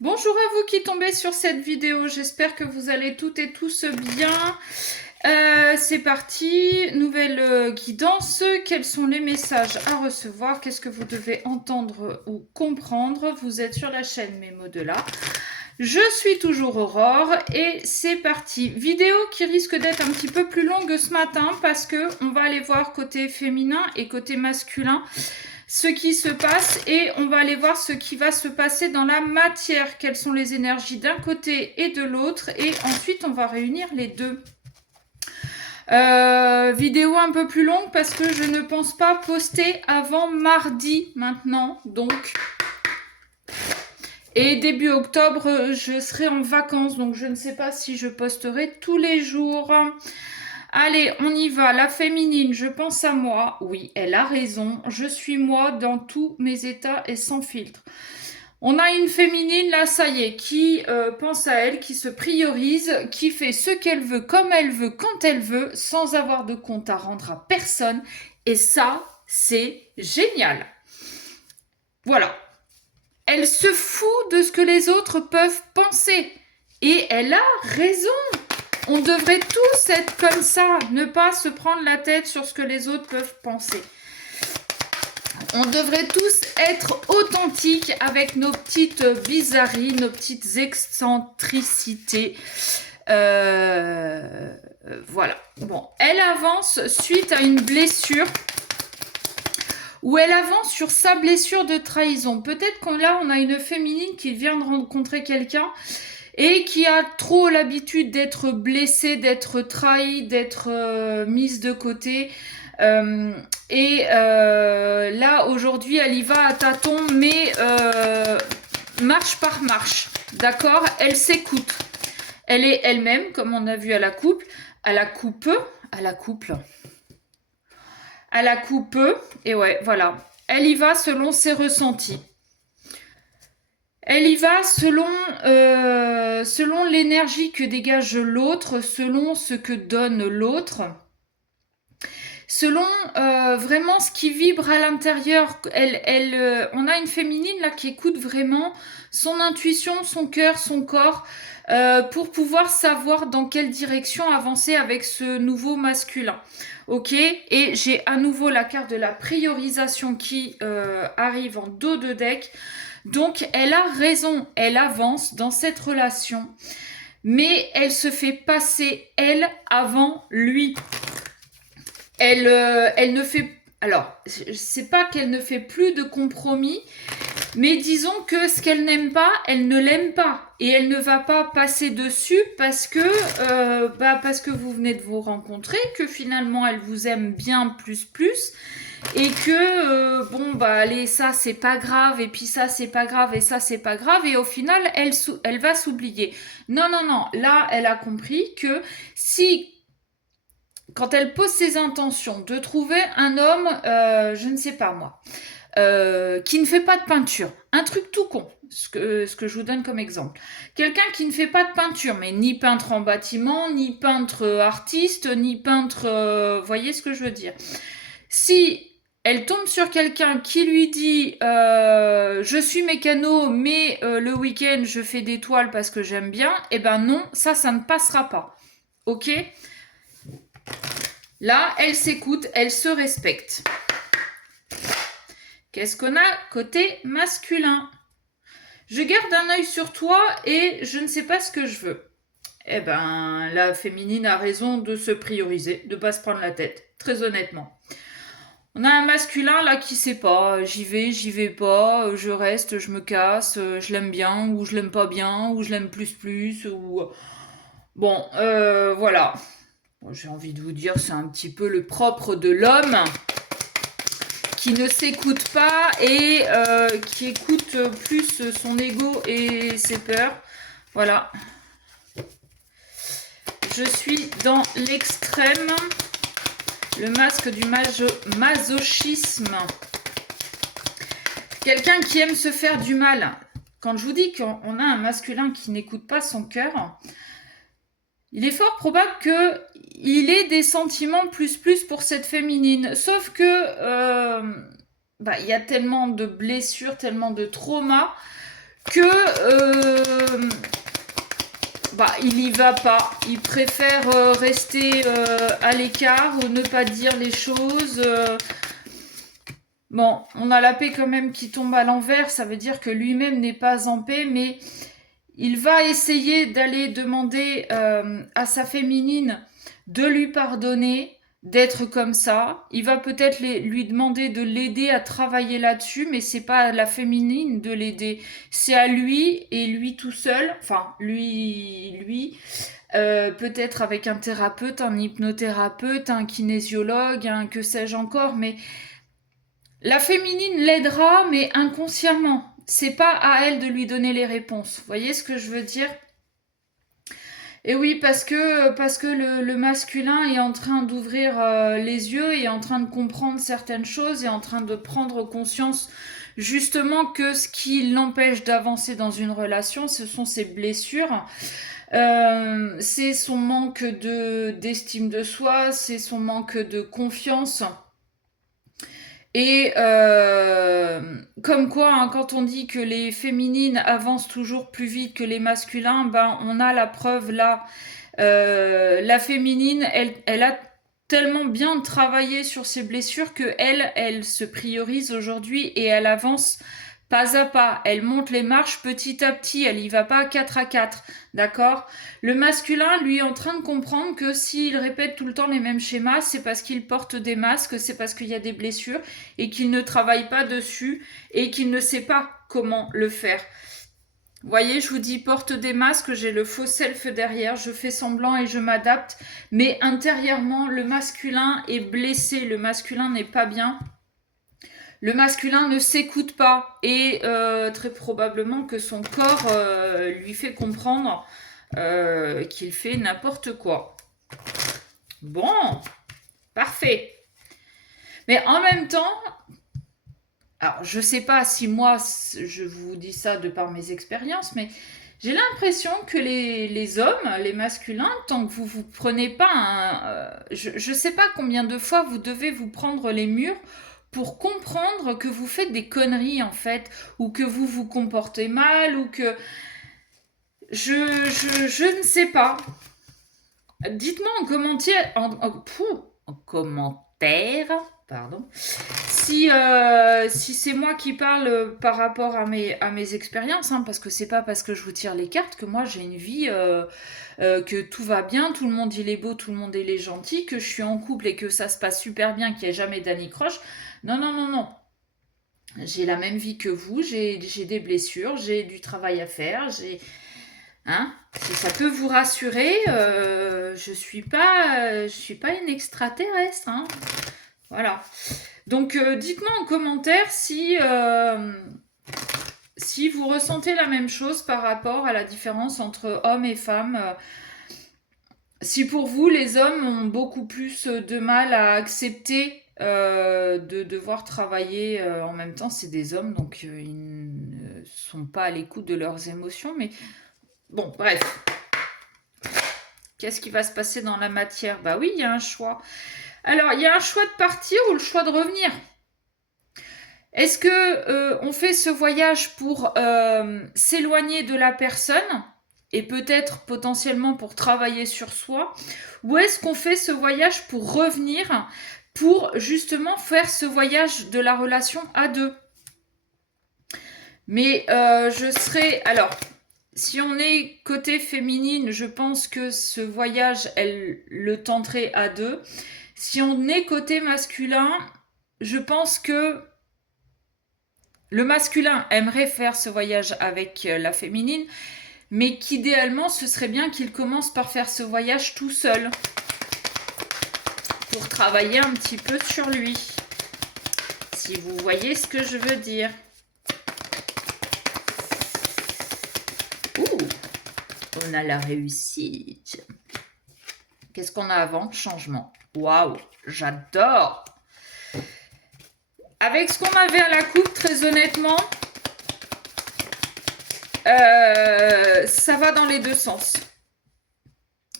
Bonjour à vous qui tombez sur cette vidéo, j'espère que vous allez toutes et tous bien. C'est parti, nouvelle guidance. Quels sont les messages à recevoir? Qu'est-ce que vous devez entendre ou comprendre? Vous êtes sur la chaîne Mes mots de là. Je suis toujours Aurore et c'est parti. Vidéo qui risque d'être un petit peu plus longue ce matin parce que on va aller voir côté féminin et côté masculin ce qui se passe et on va aller voir ce qui va se passer dans la matière. Quelles sont les énergies d'un côté et de l'autre et ensuite on va réunir les deux. Vidéo un peu plus longue parce que je ne pense pas poster avant mardi maintenant, donc. Et début octobre, je serai en vacances, donc je ne sais pas si je posterai tous les jours. Allez, on y va. La féminine, je pense à moi. Oui, elle a raison. Je suis moi dans tous mes états et sans filtre. On a une féminine, là, ça y est, qui pense à elle, qui se priorise, qui fait ce qu'elle veut, comme elle veut, quand elle veut, sans avoir de compte à rendre à personne. Et ça, c'est génial. Voilà. Elle se fout de ce que les autres peuvent penser. Et elle a raison. On devrait tous être comme ça, ne pas se prendre la tête sur ce que les autres peuvent penser. On devrait tous être authentiques avec nos petites bizarreries, nos petites excentricités. Voilà. Bon, elle avance suite à une blessure. Où elle avance sur sa blessure de trahison. Peut-être que là, on a une féminine qui vient de rencontrer quelqu'un et qui a trop l'habitude d'être blessée, d'être trahie, d'être mise de côté. Là, aujourd'hui, elle y va à tâtons, mais marche par marche. D'accord? Elle s'écoute. Elle est elle-même, comme on a vu à la couple, à la coupe, et ouais, voilà. Elle y va selon ses ressentis. Elle y va selon l'énergie que dégage l'autre, selon ce que donne l'autre, selon vraiment ce qui vibre à l'intérieur. On a une féminine là qui écoute vraiment son intuition, son cœur, son corps, pour pouvoir savoir dans quelle direction avancer avec ce nouveau masculin. Ok, et j'ai à nouveau la carte de la priorisation qui arrive en dos de deck. Donc elle a raison, elle avance dans cette relation, mais elle se fait passer elle avant lui. Elle ne fait... Alors, c'est pas qu'elle ne fait plus de compromis, mais disons que ce qu'elle n'aime pas, elle ne l'aime pas. Et elle ne va pas passer dessus parce que vous venez de vous rencontrer, que finalement elle vous aime bien plus. Et que, allez, ça c'est pas grave, et puis ça c'est pas grave, et ça c'est pas grave, et au final elle va s'oublier. Non, là elle a compris que si quand elle pose ses intentions de trouver un homme, je ne sais pas moi, qui ne fait pas de peinture, un truc tout con, ce que je vous donne comme exemple. Quelqu'un qui ne fait pas de peinture, mais ni peintre en bâtiment, ni peintre artiste, ni peintre... voyez ce que je veux dire. Si elle tombe sur quelqu'un qui lui dit je suis mécano, mais le week-end je fais des toiles parce que j'aime bien, eh ben non, ça ne passera pas. Ok? Là, elle s'écoute, elle se respecte. Qu'est-ce qu'on a côté masculin? Je garde un œil sur toi et je ne sais pas ce que je veux. Eh ben, la féminine a raison de se prioriser, de ne pas se prendre la tête, très honnêtement. On a un masculin là qui sait pas, j'y vais pas, je reste, je me casse, je l'aime bien, ou je l'aime pas bien, ou je l'aime plus, ou... Bon, voilà. Bon, j'ai envie de vous dire, c'est un petit peu le propre de l'homme qui ne s'écoute pas et qui écoute plus son ego et ses peurs. Voilà. Je suis dans l'extrême. Le masque du masochisme. Quelqu'un qui aime se faire du mal. Quand je vous dis qu'on a un masculin qui n'écoute pas son cœur, il est fort probable qu'il ait des sentiments plus pour cette féminine. Sauf que il y a tellement de blessures, tellement de traumas que il y va pas. Il préfère rester à l'écart ou ne pas dire les choses. Bon, on a la paix quand même qui tombe à l'envers. Ça veut dire que lui-même n'est pas en paix, mais il va essayer d'aller demander à sa féminine de lui pardonner, d'être comme ça. Il va peut-être lui demander de l'aider à travailler là-dessus, mais c'est pas à la féminine de l'aider. C'est à lui et lui tout seul. Enfin, lui. Peut-être avec un thérapeute, un hypnothérapeute, un kinésiologue, un que sais-je encore, mais la féminine l'aidera, mais inconsciemment. C'est pas à elle de lui donner les réponses. Vous voyez ce que je veux dire? Et oui, parce que le masculin est en train d'ouvrir les yeux, est en train de comprendre certaines choses, est en train de prendre conscience justement que ce qui l'empêche d'avancer dans une relation, ce sont ses blessures. C'est son manque d'estime de soi, c'est son manque de confiance. Et comme quoi, hein, quand on dit que les féminines avancent toujours plus vite que les masculins, ben on a la preuve là. La féminine, elle a tellement bien travaillé sur ses blessures que elle se priorise aujourd'hui et elle avance pas à pas. Elle monte les marches petit à petit. Elle y va pas 4 à 4. D'accord? Le masculin, lui, est en train de comprendre que s'il répète tout le temps les mêmes schémas, c'est parce qu'il porte des masques, c'est parce qu'il y a des blessures et qu'il ne travaille pas dessus et qu'il ne sait pas comment le faire. Vous voyez, je vous dis, porte des masques, j'ai le faux self derrière, je fais semblant et je m'adapte, mais intérieurement, le masculin est blessé, le masculin n'est pas bien. Le masculin ne s'écoute pas et très probablement que son corps lui fait comprendre qu'il fait n'importe quoi. Bon, parfait. Mais en même temps, alors je sais pas si moi je vous dis ça de par mes expériences, mais j'ai l'impression que les hommes, les masculins, tant que vous prenez pas je sais pas combien de fois vous devez vous prendre les murs pour comprendre que vous faites des conneries en fait, ou que vous vous comportez mal, ou que... Je ne sais pas. Dites-moi en commentaire, en commentaire, pardon, si c'est moi qui parle par rapport à mes expériences, hein, parce que c'est pas parce que je vous tire les cartes que moi j'ai une vie, que tout va bien, tout le monde il est beau, tout le monde il est gentil, que je suis en couple et que ça se passe super bien, qu'il n'y a jamais d'anicroche. Non, non, non, non. J'ai la même vie que vous, j'ai des blessures, j'ai du travail à faire, Hein, si ça peut vous rassurer, je suis pas une extraterrestre, hein. Voilà. Donc dites-moi en commentaire si vous ressentez la même chose par rapport à la différence entre hommes et femmes. Si pour vous, les hommes ont beaucoup plus de mal à accepter de devoir travailler en même temps, c'est des hommes, donc ils ne sont pas à l'écoute de leurs émotions. Mais bon, bref. Qu'est-ce qui va se passer dans la matière? Bah oui, il y a un choix. Alors, il y a un choix de partir ou le choix de revenir. Est-ce que on fait ce voyage pour s'éloigner de la personne et peut-être potentiellement pour travailler sur soi, ou est-ce qu'on fait ce voyage pour revenir, pour justement faire ce voyage de la relation à deux? Mais je serais... Alors, si on est côté féminine, je pense que ce voyage, elle le tenterait à deux. Si on est côté masculin, je pense que le masculin aimerait faire ce voyage avec la féminine, mais qu'idéalement, ce serait bien qu'il commence par faire ce voyage tout seul, pour travailler un petit peu sur lui. Si vous voyez ce que je veux dire. Ouh, on a la réussite. Qu'est-ce qu'on a avant? Changement. Waouh, j'adore. Avec ce qu'on avait à la coupe, très honnêtement, ça va dans les deux sens.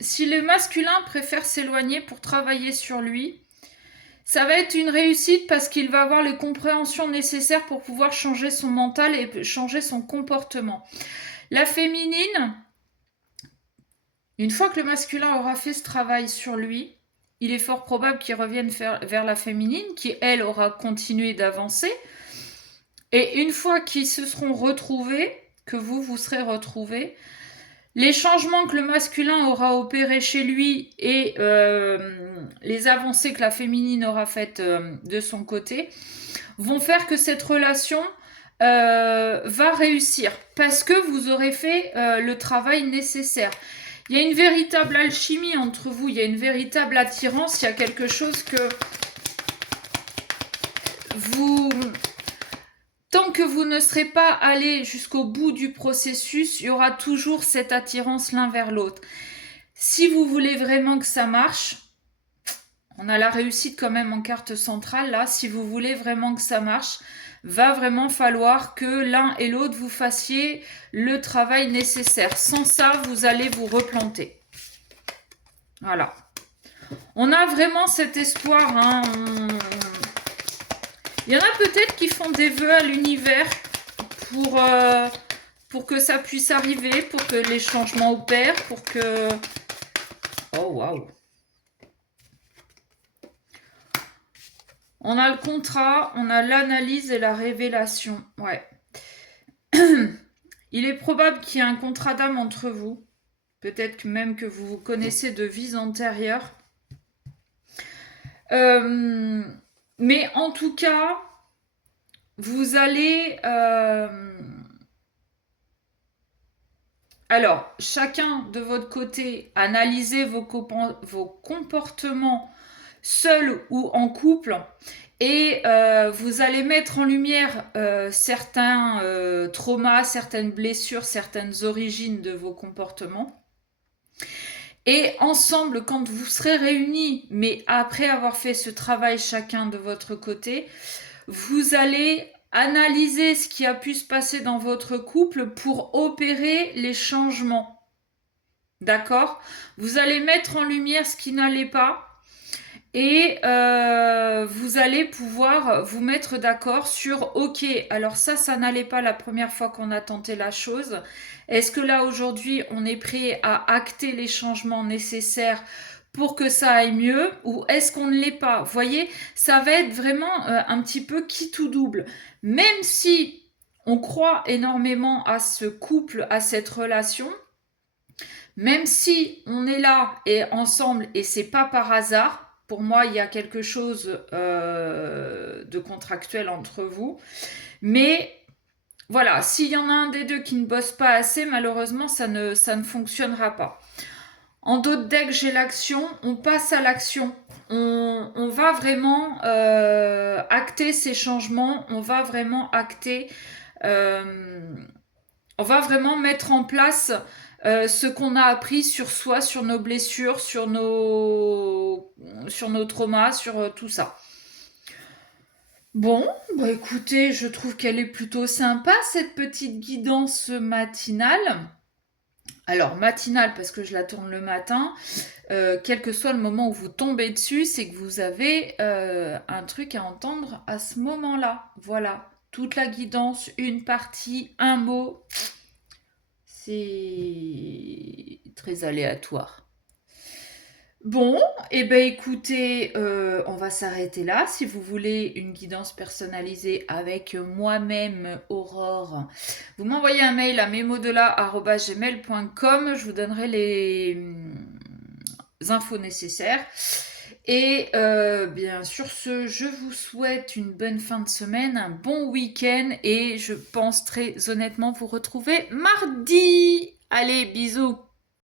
Si le masculin préfère s'éloigner pour travailler sur lui, ça va être une réussite parce qu'il va avoir les compréhensions nécessaires pour pouvoir changer son mental et changer son comportement. La féminine, Une fois que le masculin aura fait ce travail sur lui, il est fort probable qu'il revienne vers la féminine, qui, elle, aura continué d'avancer. Et une fois qu'ils se seront retrouvés, que vous serez retrouvés, les changements que le masculin aura opérés chez lui et les avancées que la féminine aura faites de son côté vont faire que cette relation va réussir parce que vous aurez fait le travail nécessaire. Il y a une véritable alchimie entre vous, il y a une véritable attirance, il y a quelque chose que vous... Tant que vous ne serez pas allé jusqu'au bout du processus, il y aura toujours cette attirance l'un vers l'autre. Si vous voulez vraiment que ça marche, on a la réussite quand même en carte centrale là, si vous voulez vraiment que ça marche, va vraiment falloir que l'un et l'autre vous fassiez le travail nécessaire. Sans ça, vous allez vous replanter. Voilà. On a vraiment cet espoir. Hein. Il y en a peut-être qui font des vœux à l'univers pour que ça puisse arriver, pour que les changements opèrent, pour que... Oh, waouh. On a le contrat, on a l'analyse et la révélation. Ouais. Il est probable qu'il y ait un contrat d'âme entre vous. Peut-être même que vous vous connaissez de vies antérieures. Mais en tout cas, vous allez... Alors, chacun de votre côté, analysez vos comportements seuls ou en couple et vous allez mettre en lumière certains traumas, certaines blessures, certaines origines de vos comportements. Et ensemble, quand vous serez réunis, mais après avoir fait ce travail chacun de votre côté, vous allez analyser ce qui a pu se passer dans votre couple pour opérer les changements. D'accord ? Vous allez mettre en lumière ce qui n'allait pas et vous allez pouvoir vous mettre d'accord sur ok, alors ça n'allait pas la première fois qu'on a tenté la chose. Est-ce que là aujourd'hui on est prêt à acter les changements nécessaires pour que ça aille mieux ou est-ce qu'on ne l'est pas? Vous voyez, ça va être vraiment un petit peu qui tout double. Même si on croit énormément à ce couple, à cette relation, même si on est là et ensemble et c'est pas par hasard, pour moi il y a quelque chose de contractuel entre vous, mais voilà, s'il y en a un des deux qui ne bosse pas assez, malheureusement ça ne fonctionnera pas. En d'autres decks, j'ai l'action, on passe à l'action. On va vraiment acter ces changements, on va vraiment acter, on va vraiment mettre en place ce qu'on a appris sur soi, sur nos blessures, sur nos traumas, sur tout ça. Bon, bah écoutez, je trouve qu'elle est plutôt sympa cette petite guidance matinale. Alors, matinale parce que je la tourne le matin, quel que soit le moment où vous tombez dessus, c'est que vous avez un truc à entendre à ce moment-là. Voilà, toute la guidance, une partie, un mot, c'est très aléatoire. Bon, et ben écoutez, on va s'arrêter là. Si vous voulez une guidance personnalisée avec moi-même, Aurore, vous m'envoyez un mail à memodela@gmail.com. Je vous donnerai les infos nécessaires. Et bien sur ce, je vous souhaite une bonne fin de semaine, un bon week-end et je pense très honnêtement vous retrouver mardi. Allez, bisous.